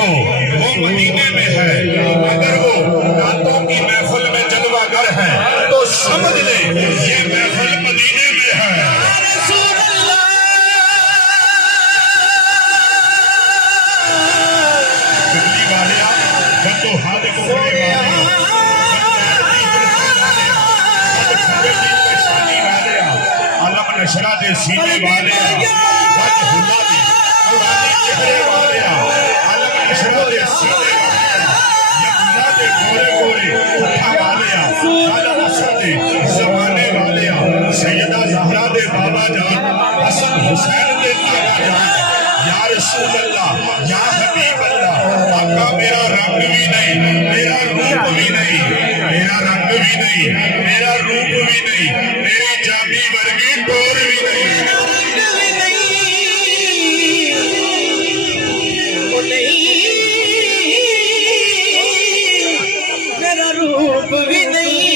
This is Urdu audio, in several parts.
وہ مدینے میں ہے. اگر وہ نعتوں کی محفل میں جلوہ گر ہے تو سمجھ لے یہ محفل مدینے میں ہے. گلی والے گندو ہاتھ کپڑے والے علم نشرہ دے سینے والے وجہ اللہ دی قرآنی چہرے والے علم نشرہ دے سینے والے یقینہ دے گورے گورے اٹھا والے علم اصل دے زمانے والے سیدہ زہرہ دے بابا جان حسن حسین دے تاغا جان یا رسول اللہ یا حبیب اللہ آقا میرا رنگ بھی نہیں میرا روپ بھی نہیں میرا رنگ بھی نہیں میرا روپ بھی نہیں میری جامی ورگی ٹور بھی نہیں میرا روپ بھی نہیں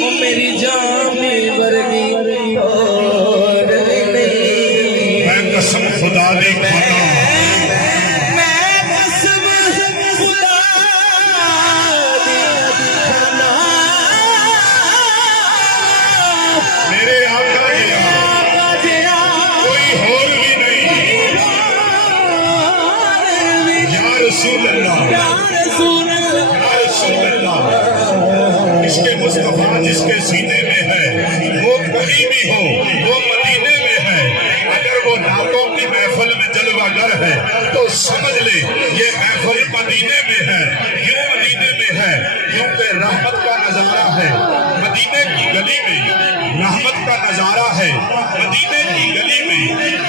وہ میری جامی ورگی ٹور بھی نہیں. میں قسم خدا نے کھانا رسول اللہ اس کے مصطفیٰ جس کے سینے میں ہے وہ کہیں بھی ہو وہ مدینے میں ہے. اگر وہ نعتوں کی محفل میں جلوہ گر ہے تو سمجھ لے یہ محفل مدینے میں ہے. کیوں مدینے میں ہے؟ کیونکہ رحمت کا نظارہ ہے مدینے کی گلی میں. رحمت کا نظارہ ہے مدینے کی گلی میں.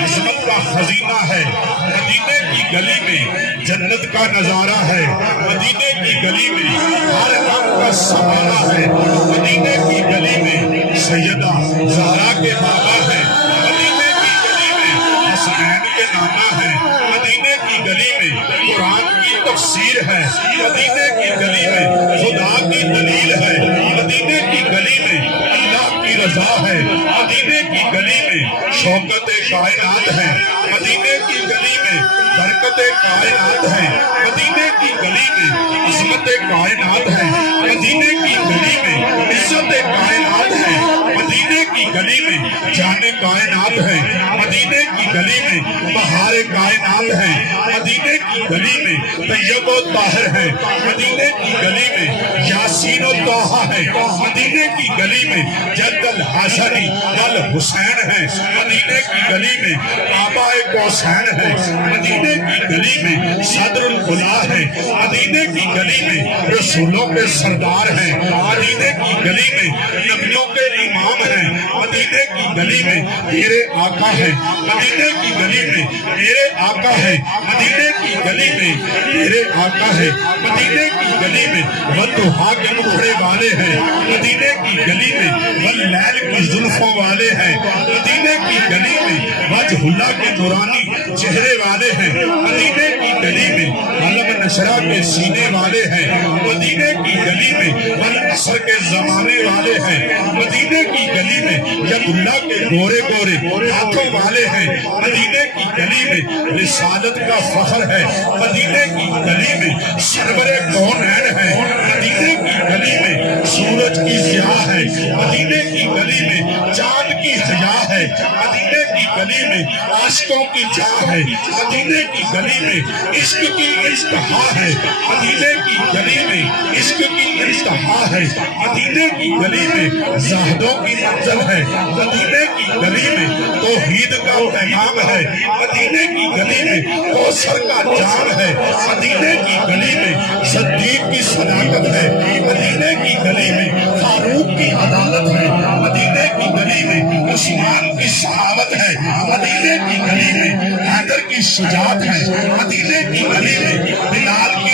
عظمت کا خزینہ ہے مدینے کی گلی میں. جنت کا نظارہ ہے مدینے کی گلی میں. ہر رنگ کا سہارا ہے مدینے کی گلی میں. سیدہ زہرا کے بابا ہے مدینے کی گلی میں. حسنین کے نانا ہے مدینے کی گلی میں. قرآن کی تفسیر ہے مدینے کی گلی میں. خدا کی دلیل ہے مدینے کی گلی میں. اللہ کی رضا ہے مدینے کی گلی میں. شوکت کائنات ہے مدینے کی گلی میں. برکت کائنات ہے مدینے کی گلی میں. عظمت کائنات ہے مدینے کی گلی میں. عزت کائنات ہے مدینے کی گلی میں. جان کائنات ہے مدینے کی گلی میں. بہار کائنات ہے مدینے کی گلی میں. طیب و طاہر ہے مدینے کی گلی میں. یاسین و طٰہٰ ہے مدینے کی گلی میں. جد الحسن والحسین ہے مدینے کی گلی میں. آبا کوثین ہے مدینے کی گلی میں. صدر الخلا ہے مدینے کی گلی میں. رسولوں کے سردار ہیں مدینے کی گلی میں. نبیوں کے امام ہیں مدینے کی گلی میں. میرے آقا ہے مدینے کی گلی میں. میرے آقا ہے مدینے کی گلی میں. میرے آقا ہے مدینے کی گلی میں. والضحیٰ کے مکھڑے والے ہیں مدینے کی گلی میں. واللیل کی زلفوں والے ہیں مدینے کی گلی میں. وجہ اللہ کے نورانی چہرے والے ہیں مدینے کی گلی میں. علم نشرہ کے سینے والے ہیں مدینے کی گلی میں. والعصر کے زمانے والے ہیں مدینے کی گلی میں. ید اللہ کے گورے گورے ہاتھوں والے ہیں مدینے کی گلی میں. رسالت کا فخر ہے مدینے کی گلی میں. سرور کونین ہے مدینے کی گلی میں. سورج کی ضیاء ہے مدینے کی گلی میں. چاند کی حیا ہے مدینے کی گلی میں. عاشقوں کی جاں ہے مدینے کی گلی میں. عشق کی اشتہا ہے مدینے کی گلی میں. عشق کی اشتہا ہے مدینے کی گلی میں. زاہدوں کی منزل ہے مدینے کی گلی میں. توحید کا پیغام ہے مدینے کی گلی میں. کوثر کا جام ہے مدینے کی گلی میں. صدیق کی صداقت ہے مدینے کی گلی میں. فاروق کی عدالت ہے مدینے کی گلی میں. عثمان کی صحابت ہے مدینے کی گلی میں. حیدر کی شجاعت ہے مدینے کی گلی میں. بلال کی